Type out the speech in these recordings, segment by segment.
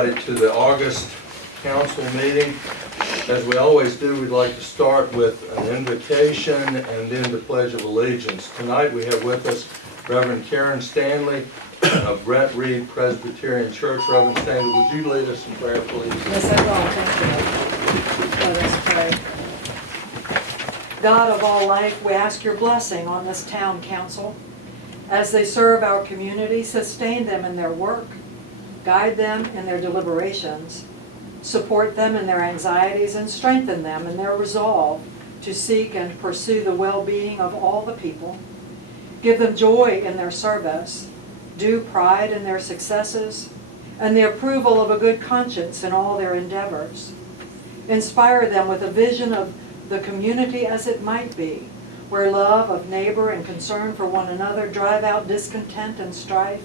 everybody to the August council meeting. As we always do, we'd like to start with an invocation and then the Pledge of Allegiance. Tonight we have with us Reverend Karen Stanley of Brent Reed Presbyterian Church. Reverend Stanley, would you lead us in prayer, please? Yes, I will. Thank you. Let us pray. God of all life, we ask your blessing on this town council. As they serve our community, sustain them in their work, guide them in their deliberations, support them in their anxieties, and strengthen them in their resolve to seek and pursue the well-being of all the people. Give them joy in their service, due pride in their successes, and the approval of a good conscience in all their endeavors. Inspire them with a vision of the community as it might be, where love of neighbor and concern for one another drive out discontent and strife,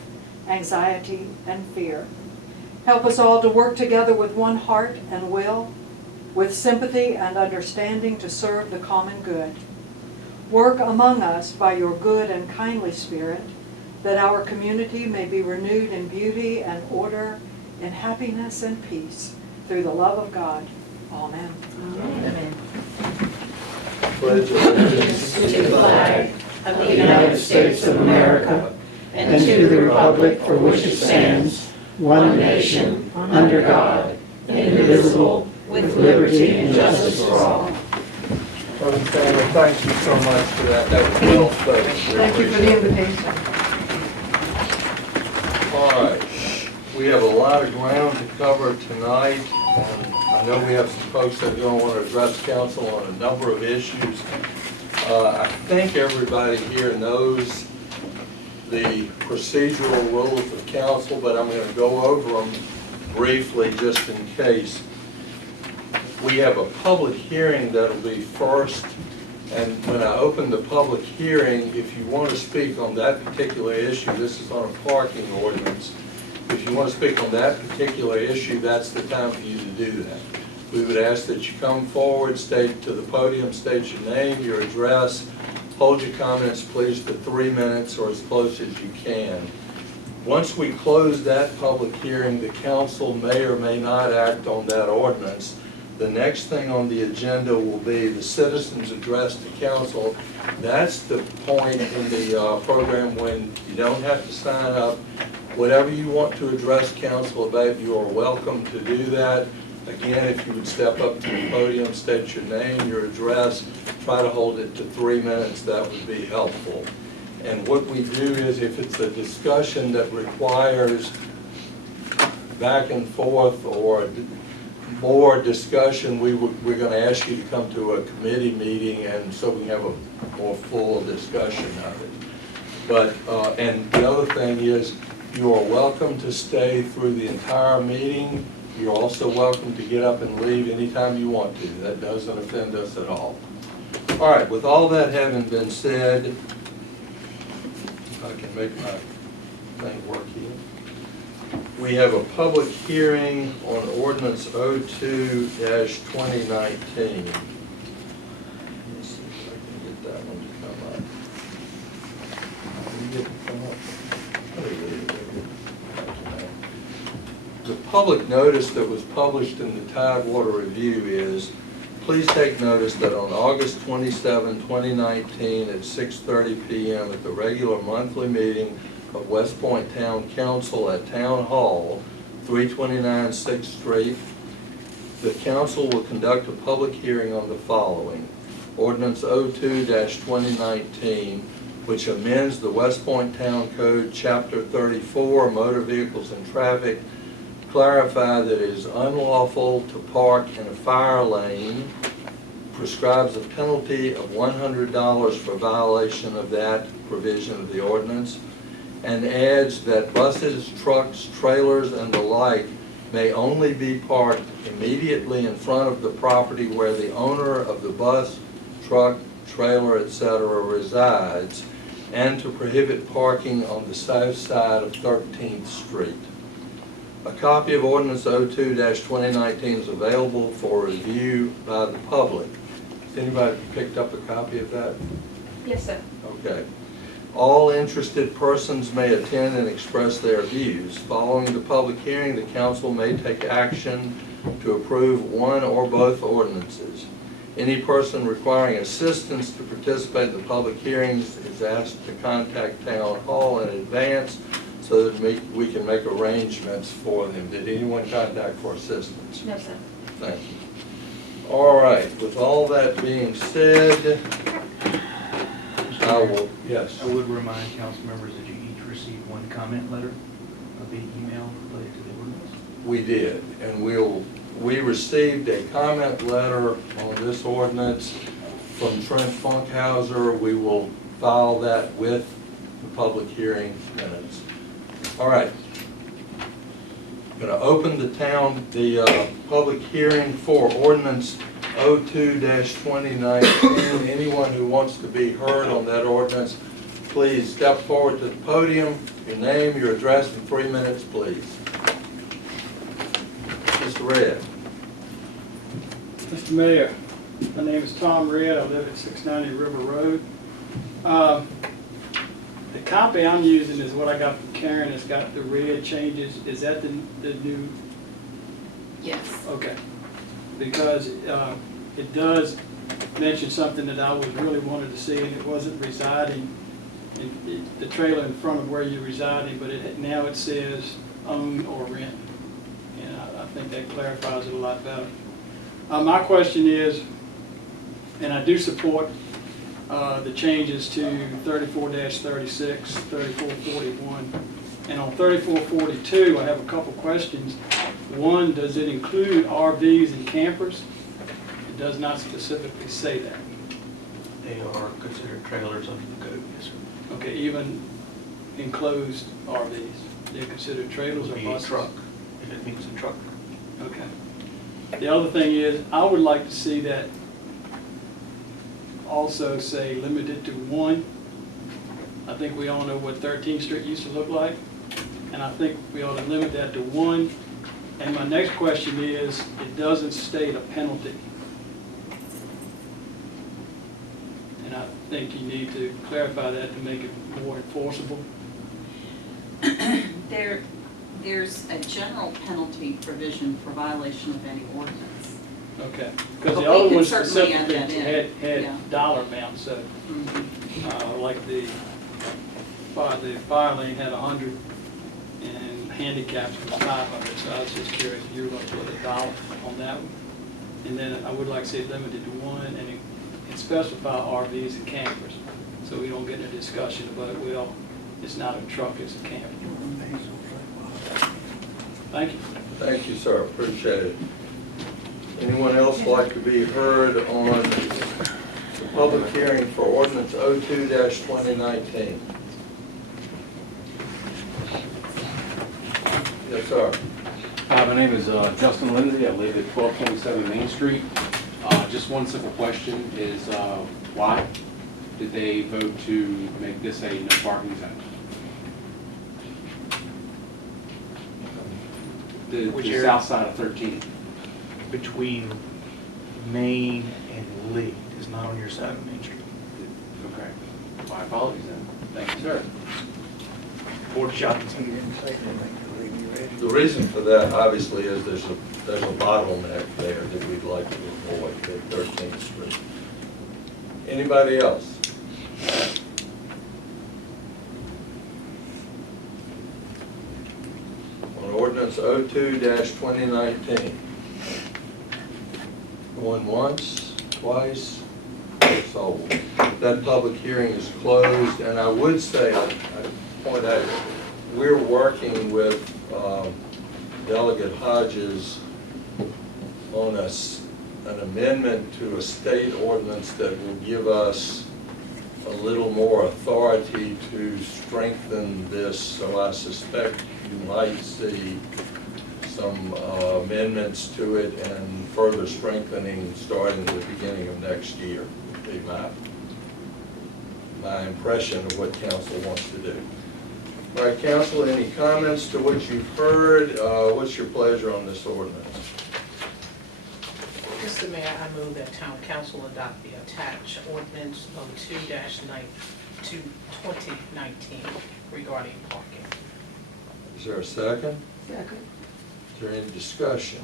anxiety and fear. Help us all to work together with one heart and will, with sympathy and understanding to serve the common good. Work among us by your good and kindly spirit, that our community may be renewed in beauty and order, in happiness and peace, through the love of God. Amen. Amen. Pledge of allegiance To the flag of the United States of America and to the republic for which it stands, one nation, under God, indivisible, with liberty and justice for all. Reverend Stanley, thank you so much for that. That was well spoken. Thank you for the invitation. All right, we have a lot of ground to cover tonight, and I know we have some folks that are going to want to address council on a number of issues. I think everybody here knows the procedural rules of council, but I'm going to go over them briefly just in case. We have a public hearing that'll be first, and when I open the public hearing, if you want to speak on that particular issue, this is on a parking ordinance. If you want to speak on that particular issue, that's the time for you to do that. We would ask that you come forward, state to the podium, state your name, your address, hold your comments please to 3 minutes or as close as you can. Once we close that public hearing, the council may or may not act on that ordinance. The next thing on the agenda will be the citizens' address to council. That's the point in the program when you don't have to sign up. Whatever you want to address council about, you are welcome to do that. Again, if you would step up to the podium, state your name, your address, try to hold it to 3 minutes, that would be helpful. And what we do is if it's a discussion that requires back and forth or more discussion, we're going to ask you to come to a committee meeting and so we have a more full discussion of it. But, and the other thing is, you are welcome to stay through the entire meeting. You're also welcome to get up and leave anytime you want to. That doesn't offend us at all. All right, with all that having been said, if I can make my thing work here. We have a public hearing on ordinance 02-2019. Let me see if I can get that one to come up. Can you get it to come up? The public notice that was published in the Tidewater Review is, please take notice that on August 27, 2019 at 6:30 p.m. at the regular monthly meeting of West Point Town Council at Town Hall, 329 6th Street, the council will conduct a public hearing on the following. Ordinance 02-2019, which amends the West Point Town Code, Chapter 34, Motor Vehicles and Traffic, clarify that it is unlawful to park in a fire lane, prescribes a penalty of $100 for violation of that provision of the ordinance, and adds that buses, trucks, trailers, and the like may only be parked immediately in front of the property where the owner of the bus, truck, trailer, etc. resides, and to prohibit parking on the south side of 13th Street. A copy of Ordinance 02-2019 is available for review by the public. Has anybody picked up a copy of that? Yes, sir. Okay. All interested persons may attend and express their views. Following the public hearing, the council may take action to approve one or both ordinances. Any person requiring assistance to participate in the public hearings is asked to contact Town Hall in advance so that we can make arrangements for them. Did anyone contact for assistance? No, sir. Thank you. All right, with all that being said, I will, yes. I would remind council members that you each received one comment letter via email related to the ordinance. We did, and we received a comment letter on this ordinance from Trent Funkhauser. We will file that with the public hearing minutes. All right. Going to open the public hearing for ordinance 02-2019. Anyone who wants to be heard on that ordinance, please step forward to the podium. Your name, your address, and 3 minutes, please. Mr. Red. Mr. Mayor, my name is Tom Red. I live at 690 River Road. The copy I'm using is what I got from Karen. It's got the red changes. Is that the new? Yes. Okay. Because it does mention something that I was really wanted to see, and it wasn't residing in the trailer in front of where you're residing, but now it says own or rent. And I think that clarifies it a lot better. My question is, and I do support the changes to 34-36, 3441, and on 3442, I have a couple questions. One, does it include RVs and campers? It does not specifically say that. They are considered trailers under the code, yes, sir. Okay, even enclosed RVs, they're considered trailers or Would be a buses? truck, if it means a truck. Okay. The other thing is, I would like to see that also say limited to one. I think we all know what 13th Street used to look like, and I think we ought to limit that to one. And my next question is, it doesn't state a penalty. And I think you need to clarify that to make it more enforceable. There's a general penalty provision for violation of any ordinance. Okay. Because But the we other can one certainly add specifically that in. had Yeah. dollar amounts, so. Like the fire lane had 100 and handicaps was 500, so I was just curious if you were going to put a dollar on that one. And then I would like to see it limited to one and specify RVs and campers, so we don't get in a discussion about, well, it's not a truck, it's a camper. Thank you. Thank you, sir. Appreciate it. Anyone else like to be heard on the public hearing for ordinance 02-2019? Yes, sir. My name is Justin Lindsay. I live at 1227 Main Street. Just one simple question is why did they vote to make this a no parking zone? The Which area? south side of 13. Between Main and Lee, is not on your side of Main Street. Okay. My apologies then. Thank you, sir. Board of Shopping's here. The reason for that, obviously, is there's a bottleneck there that we'd like to avoid at 13th Street. Anybody else? On ordinance 02-2019. Going once, twice, so that public hearing is closed. And I would say, I point out, we're working with Delegate Hodges on an amendment to a state ordinance that will give us a little more authority to strengthen this, so I suspect you might see some amendments to it and further strengthening starting at the beginning of next year, would be my impression of what council wants to do. All right, council, any comments to what you've heard? What's your pleasure on this ordinance? Mr. Mayor, I move that town council adopt the attached ordinance 02-19 to 2019 regarding parking. Is there a second? Second. Is there any discussion?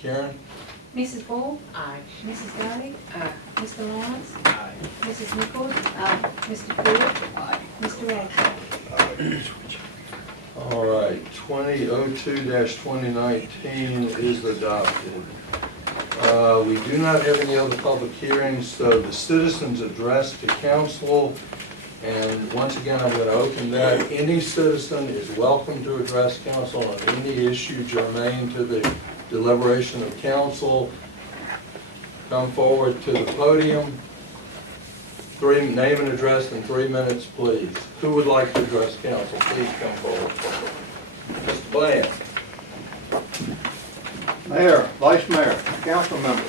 Karen? Mrs. Bull? Aye. Mrs. Dowdy? Aye. Mr. Lawrence? Aye. Mrs. Nichols? Mr. Pruitt? Mr. Radford? All right, 2002-2019 is adopted. We do not have any other public hearings, so the citizens' address to council, and once again, I'm going to open that. Any citizen is welcome to address council on any issue germane to the deliberation of council. Come forward to the podium. Name and address in 3 minutes, please. Who would like to address council? Please come forward. Mr. Bland. Mayor, Vice Mayor, council members,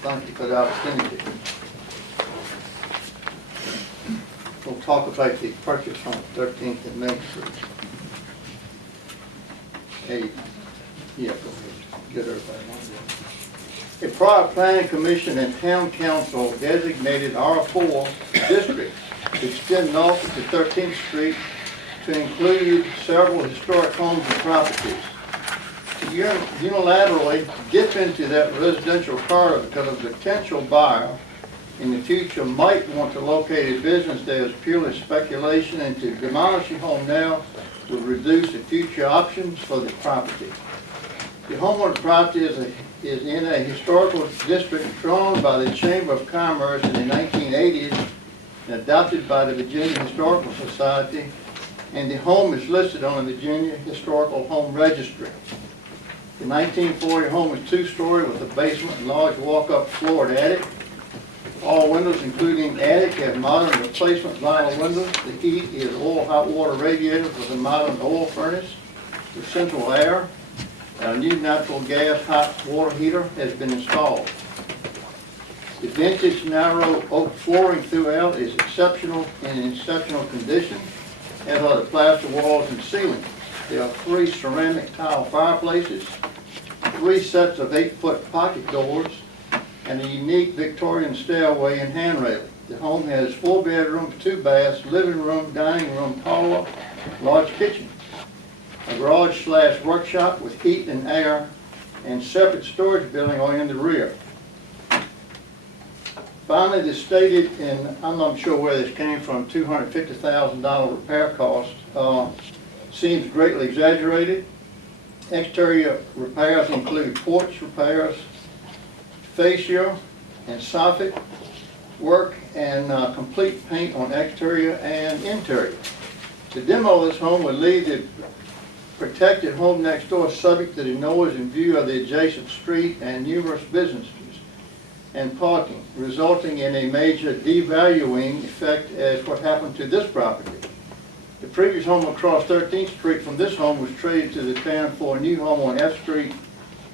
thank you for the opportunity. We'll talk about the purchase on 13th and Main Street. Hey, yeah, go ahead, get everybody on there. A prior planning commission and town council designated R4 district to extend north to 13th Street to include several historic homes and properties. To unilaterally dip into that residential corridor because a potential buyer in the future might want to locate a business there is purely speculation, and to demolish a home now would reduce the future options for the property. The home on the property is in a historical district drawn by the Chamber of Commerce in the 1980s and adopted by the Virginia Historical Society, and the home is listed on the Virginia Historical Home Registry. The 1940 home is two-story with a basement and large walk-up floored attic. All windows, including attic, have modern replacement vinyl windows. The heat is all hot water radiators with a modern oil furnace with central air. A new natural gas hot water heater has been installed. The vintage narrow oak flooring throughout is exceptional in exceptional condition, as are the plaster walls and ceilings. There are 3 ceramic tile fireplaces, 3 sets of 8-foot pocket doors, and a unique Victorian stairway and handrail. The home has 4 bedrooms, 2 baths, living room, dining room, parlor, large kitchen, a garage/workshop with heat and air, and separate storage building are in the rear. Finally, the stated, and I'm not sure where this came from, $250,000 repair cost seems greatly exaggerated. Exterior repairs include porch repairs, fascia and soffit work, and complete paint on exterior and interior. To demo this home would leave the protected home next door subject to the noise in view of the adjacent street and numerous businesses and parking, resulting in a major devaluing effect as what happened to this property. The previous home across 13th Street from this home was traded to the town for a new home on F Street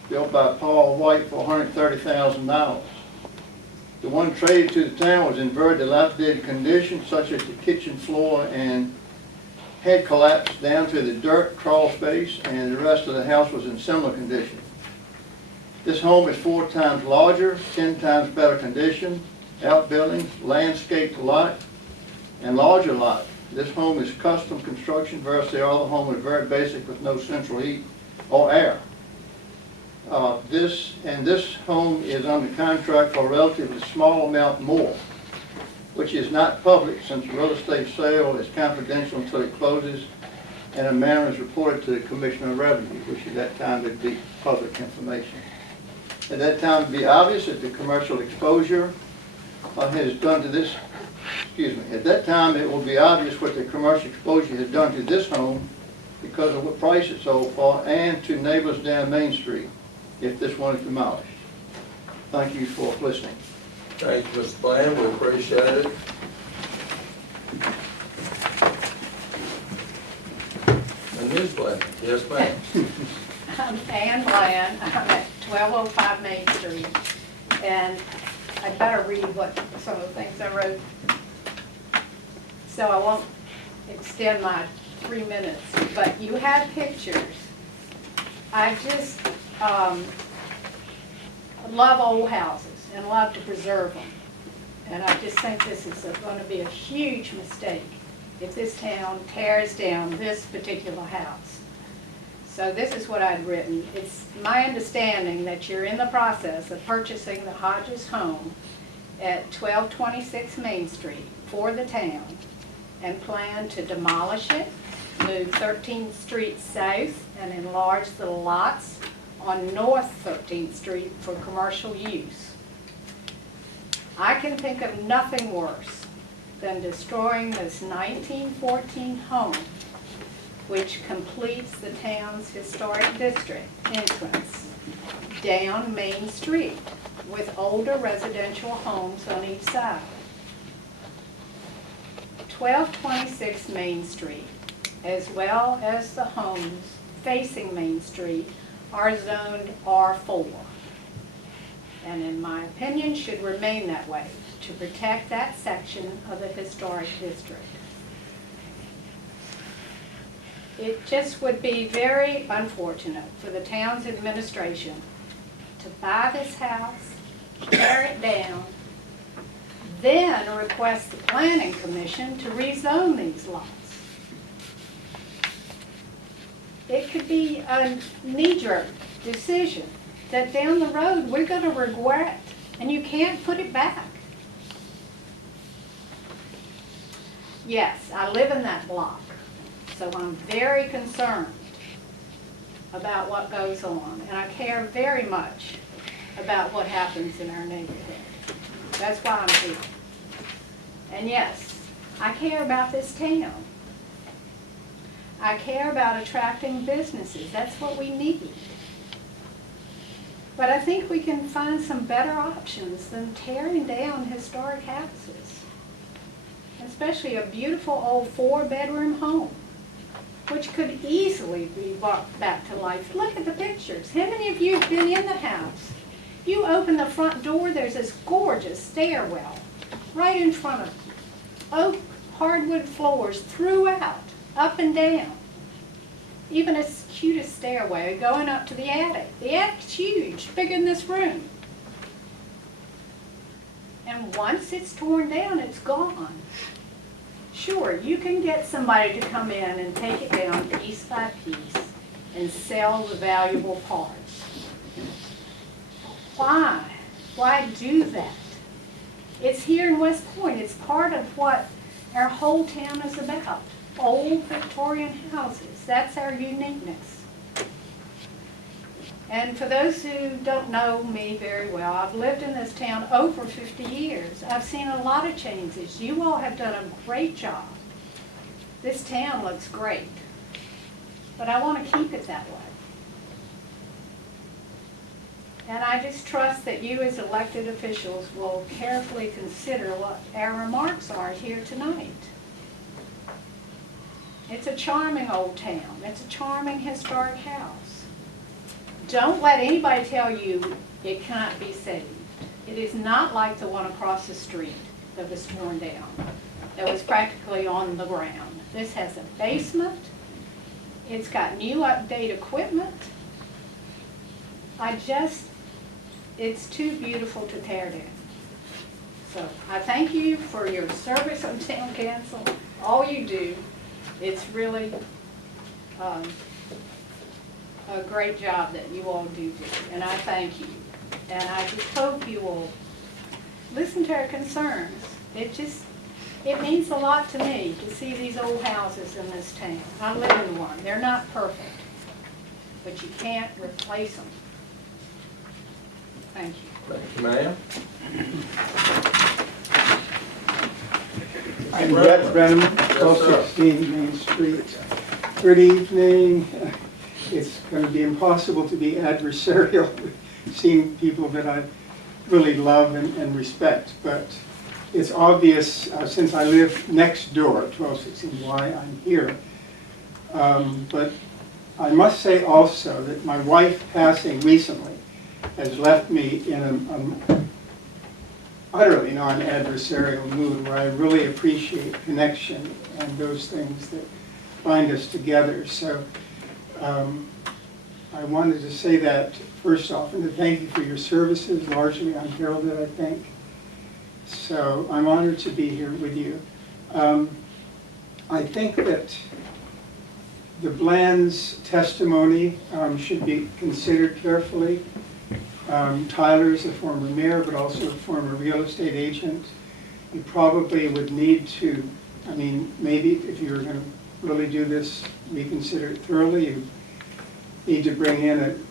built by Paul White for $130,000. The one traded to the town was in very dilapidated condition, such as the kitchen floor and had collapsed down to the dirt crawl space, and the rest of the house was in similar condition. This home is 4 times larger, 10 times better condition, outbuildings, landscaped lot, and larger lot. This home is custom construction versus the other home is very basic with no central heat or air. This home is under contract for a relatively small amount more, which is not public since real estate sale is confidential until it closes and a manner is reported to the Commissioner of Revenue, which at that time would be public information. At that time it would be obvious that the commercial exposure has done to this, at that time it will be obvious what the commercial exposure has done to this home because of what price it sold for and to neighbors down Main Street if this one is demolished. Thank you for listening. Thank you, Mr. Bland, we appreciate it. And Ms. Bland, yes ma'am. I'm Ann Bland. I'm at 1205 Main Street, and I better read what some of the things I wrote, so I won't extend my 3 minutes. But you have pictures. I just love old houses, and love to preserve them. And I just think this is going to be a huge mistake if this town tears down this particular house. So this is what I'd written. It's my understanding that you're in the process of purchasing the Hodges home at 1226 Main Street for the town and plan to demolish it, move 13th Street south, and enlarge the lots on North 13th Street for commercial use. I can think of nothing worse than destroying this 1914 home, which completes the town's historic district entrance down Main Street with older residential homes on each side. 1226 Main Street, as well as the homes facing Main Street, are zoned R4. And in my opinion, should remain that way to protect that section of the historic district. It just would be very unfortunate for the town's administration to buy this house, tear it down, then request the planning commission to rezone these lots. It could be a knee-jerk decision that down the road we're going to regret, and you can't put it back. Yes, I live in that block, so I'm very concerned about what goes on, and I care very much about what happens in our neighborhood. That's why I'm here. And yes, I care about this town. I care about attracting businesses. That's what we need. But I think we can find some better options than tearing down historic houses, especially a beautiful old 4-bedroom home, which could easily be brought back to life. Look at the pictures. How many of you have been in the house? You open the front door, there's this gorgeous stairwell right in front of you. Oak hardwood floors throughout, up and down. Even a cutest stairway going up to the attic. The attic's huge, bigger than this room. And once it's torn down, it's gone. Sure, you can get somebody to come in and take it down piece by piece and sell the valuable parts. Why? Why do that? It's here in West Point. It's part of what our whole town is about. Old Victorian houses. That's our uniqueness. And for those who don't know me very well, I've lived in this town over 50 years. I've seen a lot of changes. You all have done a great job. This town looks great. But I want to keep it that way. And I just trust that you as elected officials will carefully consider what our remarks are here tonight. It's a charming old town. It's a charming historic house. Don't let anybody tell you it cannot be saved. It is not like the one across the street that was torn down, that was practically on the ground. This has a basement. It's got new update equipment. It's too beautiful to tear down. So I thank you for your service on town council, all you do. It's really a great job that you all do, and I thank you. And I just hope you will listen to our concerns. It means a lot to me to see these old houses in this town. I live in one. They're not perfect, but you can't replace them. Thank you. Thank you, ma'am. I'm Brett Brenham, Yes, 1216 Main Street. Good evening. It's going to be impossible to be adversarial, seeing people that I really love and respect, but it's obvious since I live next door at 1216 why I'm here. But I must say also that my wife passing recently has left me in an utterly non-adversarial mood where I really appreciate connection and those things that bind us together. So I wanted to say that first off, and to thank you for your services, largely unheralded, I think. So I'm honored to be here with you. I think that the Bland's testimony should be considered carefully. Tyler is a former mayor, but also a former real estate agent. You probably would need to, I mean, maybe if you were going to really do this, reconsider it thoroughly, you need to bring in an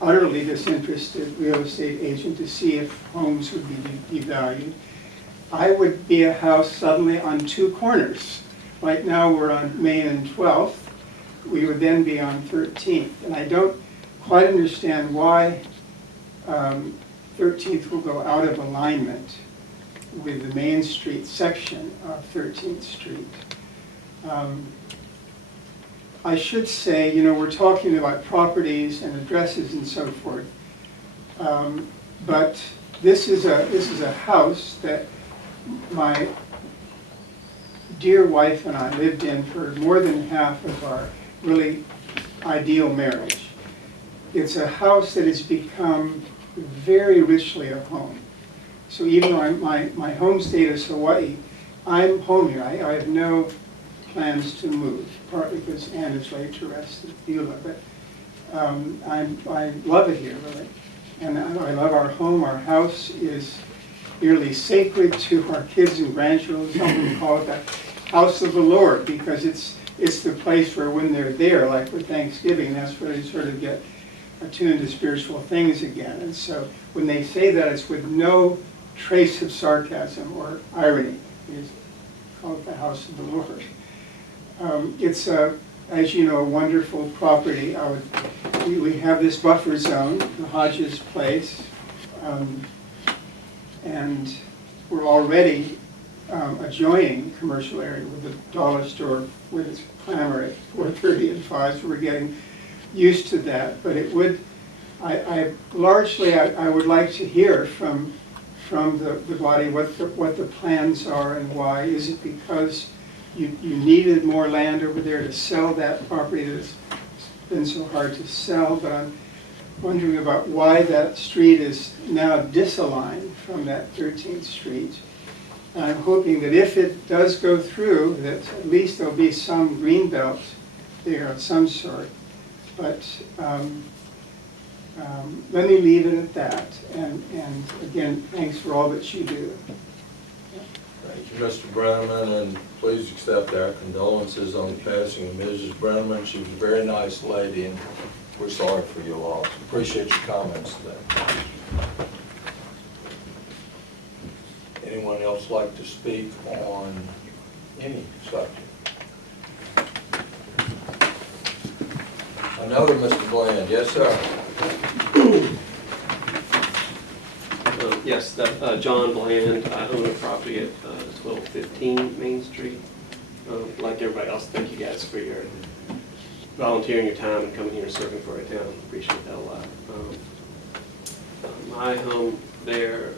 utterly disinterested real estate agent to see if homes would be devalued. I would be a house suddenly on two corners. Right now we're on Main and 12th. We would then be on 13th. And I don't quite understand why 13th will go out of alignment with the Main Street section of 13th Street. I should say, you know, we're talking about properties and addresses and so forth, but this is a house that my dear wife and I lived in for more than half of our really ideal marriage. It's a house that has become very richly a home. So even though my home state is Hawaii, I'm home here. I have no plans to move, partly because Anne is laid to rest at Beulah, but I love it here, really. And I love our home. Our house is nearly sacred to our kids and grandchildren. Some of them call it the house of the Lord, because it's the place where when they're there, like for Thanksgiving, that's where they sort of get attuned to spiritual things again. And so when they say that, it's with no trace of sarcasm or irony. It's called the house of the Lord. It's, as you know, a wonderful property. We have this buffer zone, the Hodges Place, and we're already adjoining commercial area with the dollar store with its clamor at 4:30 and 5, so we're getting used to that. But it would, largely, I would like to hear from the body what the plans are and why. Is it because you needed more land over there to sell that property that's been so hard to sell? But I'm wondering about why that street is now disaligned from that 13th Street. And I'm hoping that if it does go through, that at least there'll be some green belt there of some sort. But let me leave it at that. And again, thanks for all that you do. Thank you, Mr. Brenneman, and please accept our condolences on the passing of Mrs. Brenneman. She was a very nice lady, and we're sorry for your loss. Appreciate your comments today. Anyone else like to speak on any subject? Another, Mr. Bland. Yes, sir. Yes, John Bland. I own a property at 1215 Main Street. Like everybody else, thank you guys for your volunteering your time and coming here and serving for our town. Appreciate that a lot. My home there,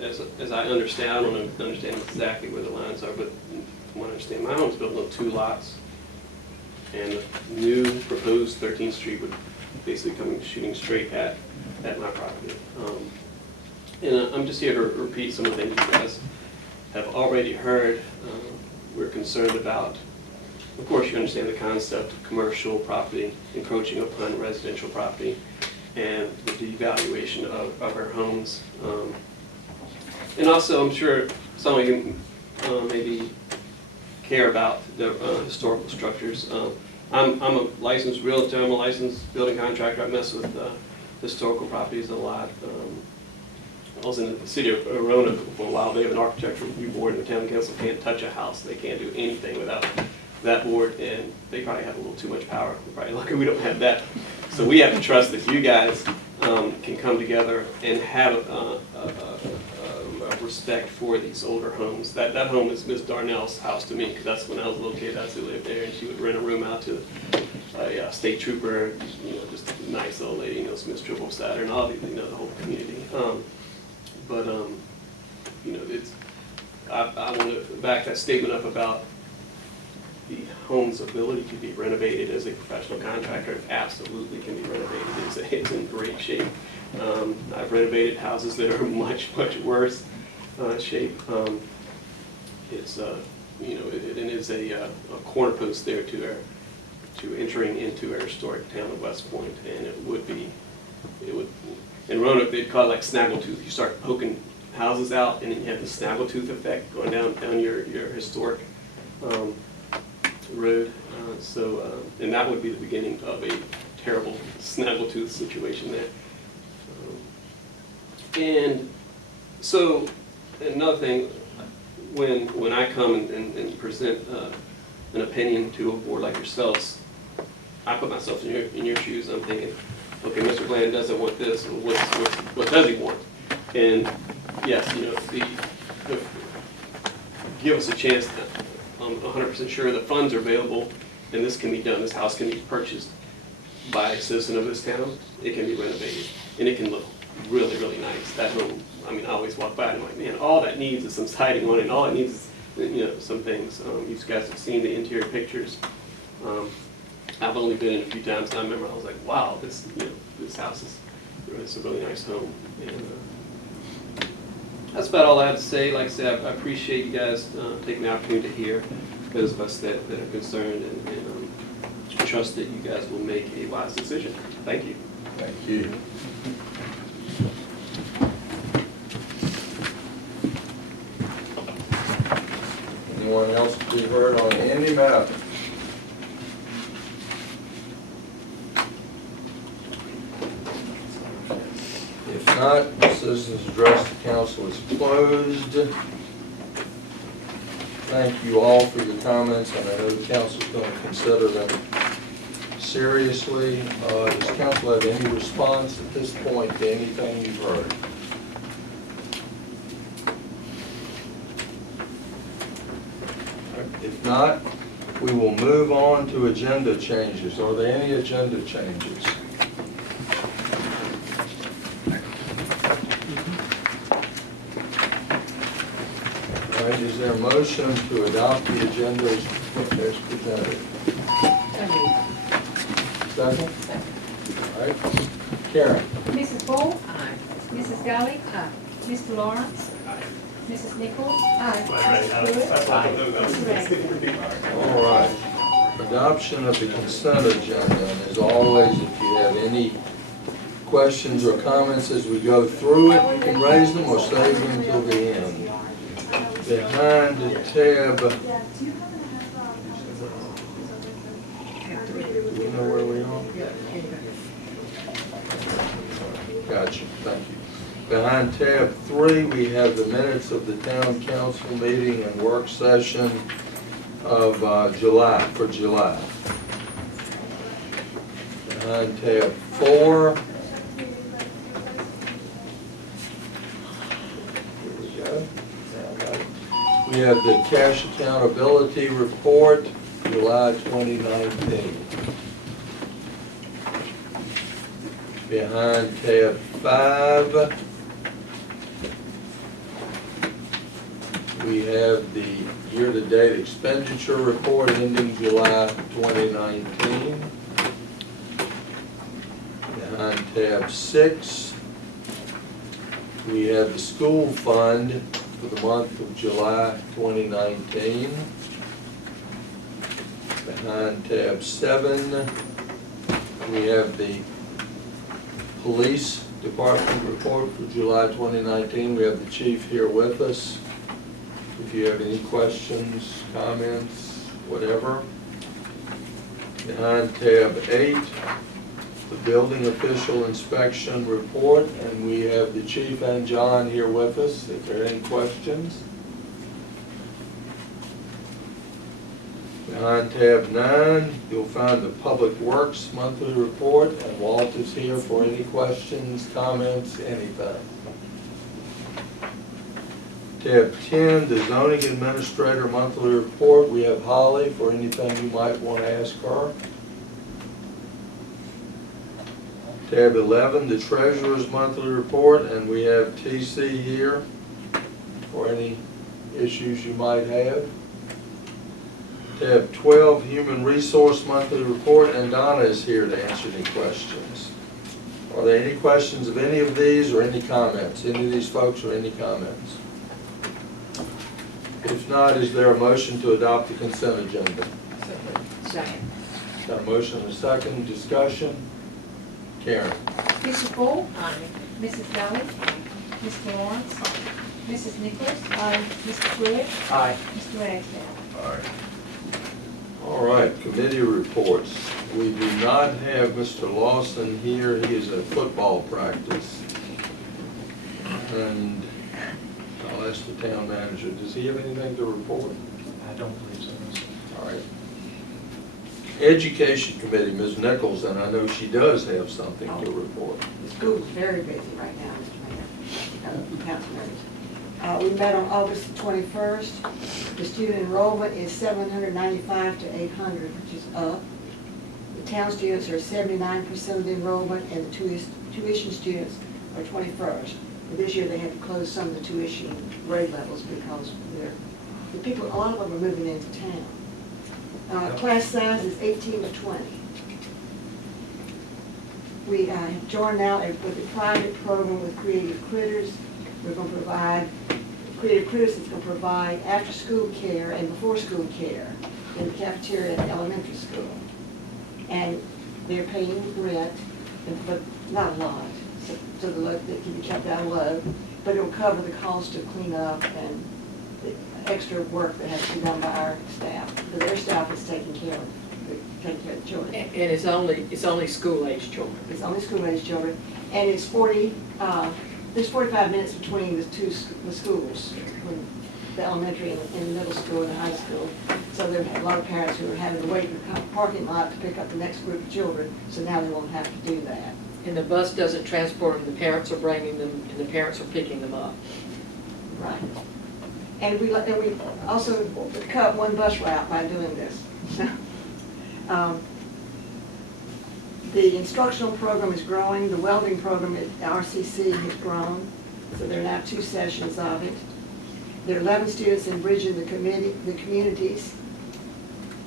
as I understand, I don't understand exactly where the lines are, but from what I understand, my home's built on 2 lots. And the new proposed 13th Street would basically come shooting straight at my property. And I'm just here to repeat some of the things you guys have already heard. We're concerned about, of course, you understand the concept of commercial property encroaching upon residential property and the devaluation of our homes. And also, I'm sure some of you maybe care about the historical structures. I'm a licensed realtor, I'm a licensed building contractor. I mess with historical properties a lot. I was in the city of Arona for a while. They have an architectural review board, and the town council can't touch a house. They can't do anything without that board, and they probably have a little too much power. We're probably lucky we don't have that. So we have to trust that you guys can come together and have a respect for these older homes. That home is Ms. Darnell's house to me, because that's when I was a little kid. I used to live there, and she would rent a room out to a state trooper, just a nice old lady, Miss Triple Satter, and all the, the whole community. It's, I want to back that statement up about the home's ability to be renovated as a professional contractor, it absolutely can be renovated. It's in great shape. I've renovated houses that are much, much worse shape. It's, you know, it is a corner post there to entering into our historic town of West Point, and it would, in Roanoke, they'd call it like snaggletooth. You start poking houses out, and then you have the snaggletooth effect going down your historic road. And that would be the beginning of a terrible snaggletooth situation there. And so, another thing, when I come and present an opinion to a board like yourselves, I put myself in your shoes. I'm thinking, okay, Mr. Glenn doesn't want this. What does he want? And yes, you know, give us a chance. I'm 100% sure the funds are available, and this can be done. This house can be purchased by a citizen of this town. It can be renovated, and it can look really, really nice. That home, I mean, I always walk by and I'm like, man, all that needs is some siding on it, and all it needs is, you know, some things. You guys have seen the interior pictures. I've only been in a few times, and I remember I was like, wow, this house is, it's a really nice home. And that's about all I have to say. Like I said, I appreciate you guys taking the opportunity to hear those of us that are concerned, and trust that you guys will make a wise decision. Thank you. Thank you. Anyone else to be heard on any matter? If not, citizens' address to council is closed. Thank you all for your comments, and I know the council's going to consider them seriously. Does council have any response at this point to anything you've heard? If not, we will move on to agenda changes. Are there any agenda changes? All right, is there a motion to adopt the agenda as presented? Second? All right. Karen? Mrs. Ball? Aye. Mrs. Gully? Aye. Mr. Lawrence? Aye. Mrs. Nichols? Aye. Mrs. Pruitt? Aye. All right. Adoption of the consent agenda, and as always, if you have any questions or comments as we go through it, you can raise them or save them until the end. Behind the tab, do we know where we are? Gotcha, thank you. Behind tab 3, we have the minutes of the town council meeting and work session of July. Behind tab 4, here we go. We have the cash accountability report, July 2019. Behind tab 5, we have the year-to-date expenditure report ending July 2019. Behind tab 6, we have the school fund for the month of July 2019. Behind tab 7, we have the police department report for July 2019. We have the chief here with us. If you have any questions, comments, whatever. Behind tab 8, the building official inspection report, and we have the chief and John here with us if there are any questions. Behind tab 9, you'll find the Public Works monthly report, and Walt is here for any questions, comments, anything. Tab 10, the zoning administrator monthly report. We have Holly for anything you might want to ask her. Tab 11, the treasurer's monthly report, and we have TC here for any issues you might have. Tab 12, Human Resource Monthly Report, and Donna is here to answer any questions. Are there any questions of any of these or any comments? Any of these folks or any comments? If not, is there a motion to adopt the consent agenda? Second. Got a motion and a second, discussion? Karen? Mrs. Bull? Aye. Mrs. Dowling? Mr. Lawrence? Mrs. Nichols? Aye. Mr. Pruitt? Aye. Mr. Ragsdale? All right, committee reports. We do not have Mr. Lawson here. He is at football practice. And I'll ask the town manager, does he have anything to report? I don't believe so. All right. Education Committee, Ms. Nichols, and I know she does have something to report. The school's very busy right now, Mr. Mayor, council members. We met on August 21st. The student enrollment is 795 to 800, which is up. The town students are 79% of the enrollment, and the tuition students are 21st. But this year they had to close some of the tuition grade levels because a lot of them are moving into town. Class size is 18 to 20. We have joined now with a private program with Creative Critters. We're going to provide, Creative Critters is going to provide after-school care and before-school care in the cafeteria at the elementary school. And they're paying rent, but not a lot, so that can be kept down low. But it'll cover the cost of cleanup and the extra work that has to be done by our staff. But their staff is taking care of the children. And it's only school-age children. It's only school-age children, and it's there's 45 minutes between the schools, the elementary and the middle school and the high school. So there are a lot of parents who are having to wait in the parking lot to pick up the next group of children, so now they won't have to do that. And the bus doesn't transport them, the parents are bringing them, and the parents are picking them up. Right. And we also cut one bus route by doing this. The instructional program is growing. The welding program at RCC has grown, so there are now 2 sessions of it. There are 11 students in bridging the communities,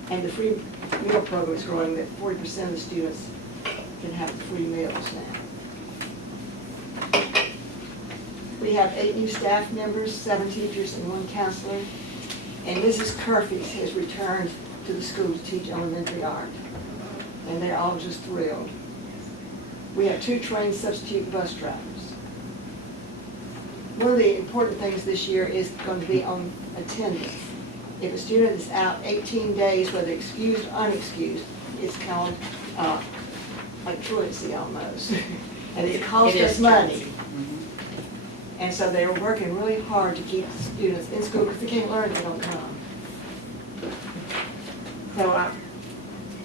and the free meal program is growing. That 40% of the students can have free meals now. We have 8 new staff members, 7 teachers, and 1 counselor. And Mrs. Curfew has returned to the school to teach elementary art. And they're all just thrilled. We have 2 trained substitute bus drivers. One of the important things this year is going to be on attendance. If a student is out 18 days, whether excused or unexcused, it's called like truancy almost. And it costs us money. And so they are working really hard to keep the students in school because they can't learn if they don't come. So,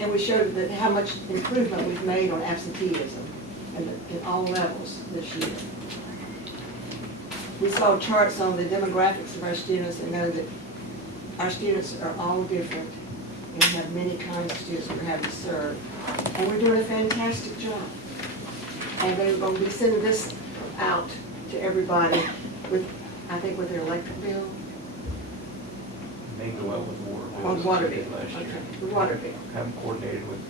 and we showed that how much improvement we've made on absenteeism in all levels this year. We saw charts on the demographics of our students and know that our students are all different. And we have many kinds of students we're having to serve. And we're doing a fantastic job. And they're going to be sending this out to everybody with, I think, with their electric bill. They go out with water. Oh, the water bill. Last year. Okay, the water bill. Haven't coordinated with.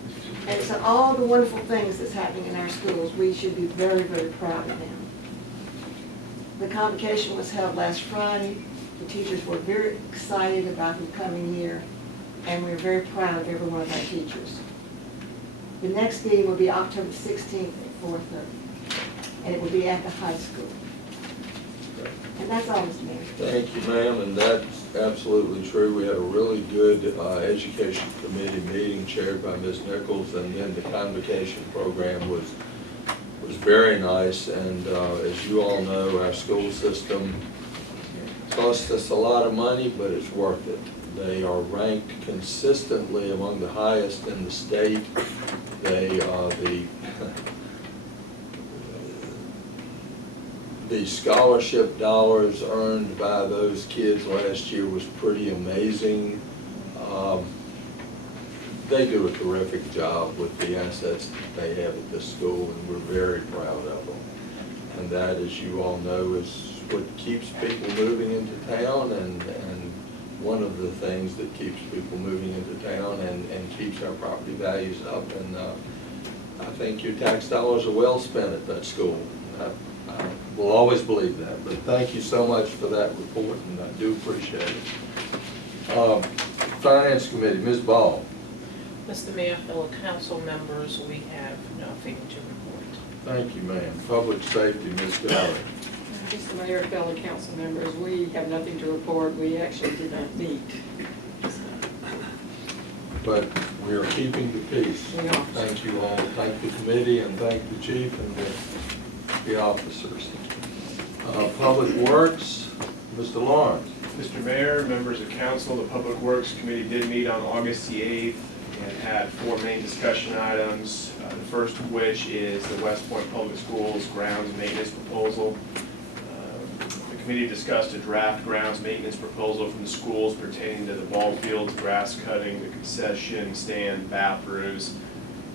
And so all the wonderful things that's happening in our schools, we should be very, very proud of them. The convocation was held last Friday. The teachers were very excited about the coming year, and we're very proud of every one of our teachers. The next meeting will be October 16th at 4:30, and it will be at the high school. And that's all, Mr. Mayor. Thank you, ma'am, and that's absolutely true. We had a really good education committee meeting chaired by Ms. Nichols, and then the convocation program was very nice. And as you all know, our school system costs us a lot of money, but it's worth it. They are ranked consistently among the highest in the state. They are the scholarship dollars earned by those kids last year was pretty amazing. They do a terrific job with the assets that they have at this school, and we're very proud of them. And that, as you all know, is what keeps people moving into town, and one of the things that keeps people moving into town and keeps our property values up. And I think your tax dollars are well spent at that school. I will always believe that, but thank you so much for that report, and I do appreciate it. Finance Committee, Ms. Ball. Mr. Mayor, fellow council members, we have nothing to report. Thank you, ma'am. Public Safety, Ms. Gallery. Mr. Mayor, fellow council members, we have nothing to report. We actually did not meet. But we are keeping the peace. We are. Thank you all. Thank the committee and thank the chief and the officers. Public Works, Mr. Lawrence. Mr. Mayor, members of council, the Public Works Committee did meet on August the 8th and had 4 main discussion items. The first of which is the West Point Public Schools grounds maintenance proposal. The committee discussed a draft grounds maintenance proposal from the schools pertaining to the ball fields, grass cutting, the concession stand, bathrooms,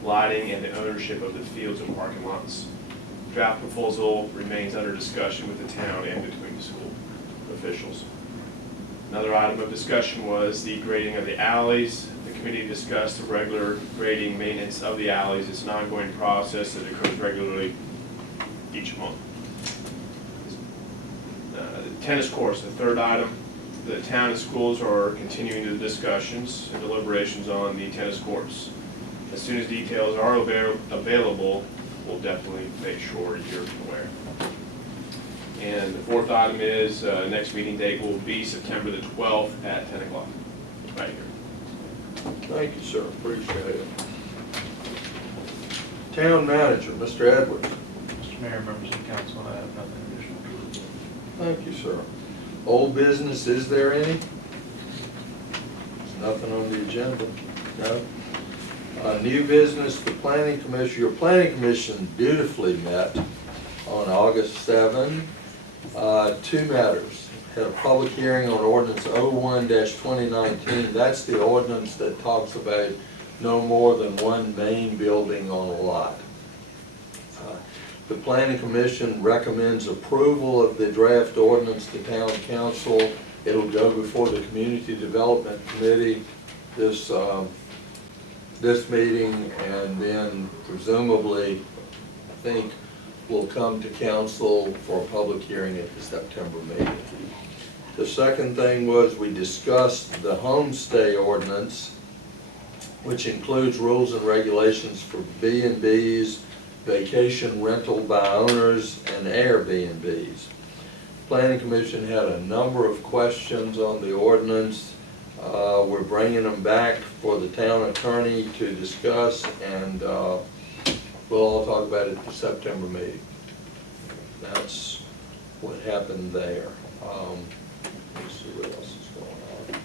lighting, and the ownership of the fields and parking lots. Draft proposal remains under discussion with the town and between the school officials. Another item of discussion was the grading of the alleys. The committee discussed the regular grading maintenance of the alleys. It's an ongoing process that occurs regularly each month. Tennis courts, the third item. The town and schools are continuing the discussions and deliberations on the tennis courts. As soon as details are available, we'll definitely make sure you're aware. And the fourth item is, next meeting date will be September the 12th at 10 o'clock, right here. Thank you, sir. Appreciate it. Town Manager, Mr. Edwards. Mr. Mayor, members of council, I have nothing additional to report. Thank you, sir. Old business, is there any? There's nothing on the agenda. No? New business, the Planning Commission. Your Planning Commission dutifully met on August 7. 2 matters. Had a public hearing on ordinance 01-2019. That's the ordinance that talks about no more than one main building on a lot. The Planning Commission recommends approval of the draft ordinance to Town Council. It'll go before the Community Development Committee this meeting, and then presumably, I think, will come to council for a public hearing at the September meeting. The second thing was we discussed the homestay ordinance, which includes rules and regulations for B&Bs, vacation rental by owners, and Airbnbs. Planning Commission had a number of questions on the ordinance. We're bringing them back for the town attorney to discuss, and we'll all talk about it at the September meeting. That's what happened there. Let's see what else is going on.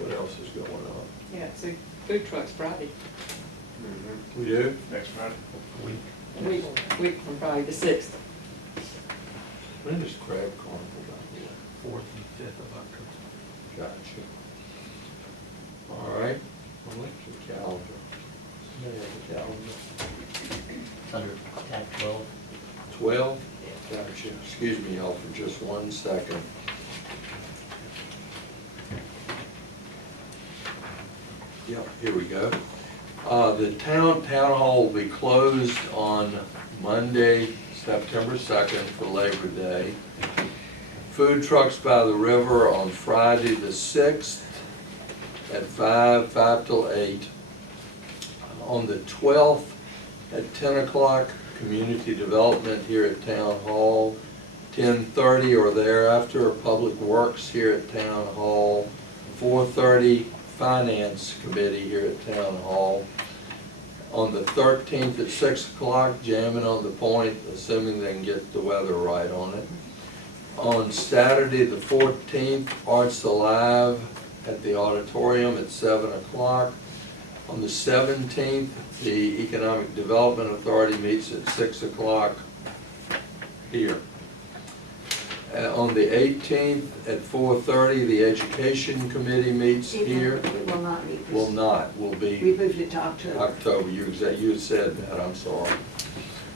What else is going on? Yeah, so food trucks Friday. We do? Next Friday. Week from Friday the 6th. When is Crab Carnival, by the way? 4th and 5th of October. Gotcha. All right, I'll look at the calendar. Somebody have the calendar? Under tab 12. 12? Gotcha. Excuse me, y'all, for just 1 second. Yep, here we go. The town hall will be closed on Monday, September 2nd for Labor Day. Food trucks by the river on Friday the 6th at 5 till 8. On the 12th at 10 o'clock, community development here at Town Hall. 10:30 or thereafter, Public Works here at Town Hall. 4:30, Finance Committee here at Town Hall. On the 13th at 6 o'clock, jamming on the point, assuming they can get the weather right on it. On Saturday the 14th, Arts Alive at the auditorium at 7 o'clock. On the 17th, the Economic Development Authority meets at 6 o'clock here. On the 18th at 4:30, the Education Committee meets here. It will not meet. Will not, will be. We moved it to October. October, you had said that, I'm sorry.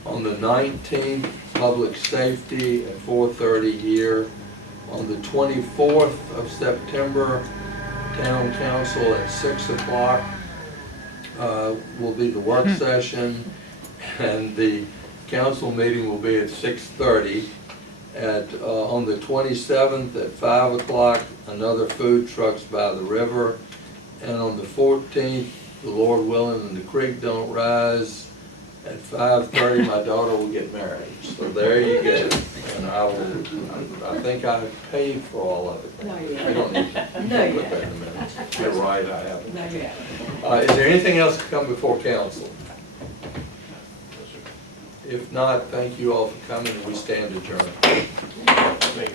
On the 19th, Public Safety at 4:30 here. On the 24th of September, Town Council at 6 o'clock will be the work session, and the council meeting will be at 6:30. On the 27th at 5 o'clock, another food trucks by the river. And on the 14th, the Lord willing and the creek don't rise, at 5:30, my daughter will get married. So there you go. And I think I paid for all of it. No, you We haven't. don't need to No, you put that in a minute. You're right, I haven't. No, you haven't. Is there anything else to come before council? If not, thank you all for coming, and we stand adjourned. Thank you.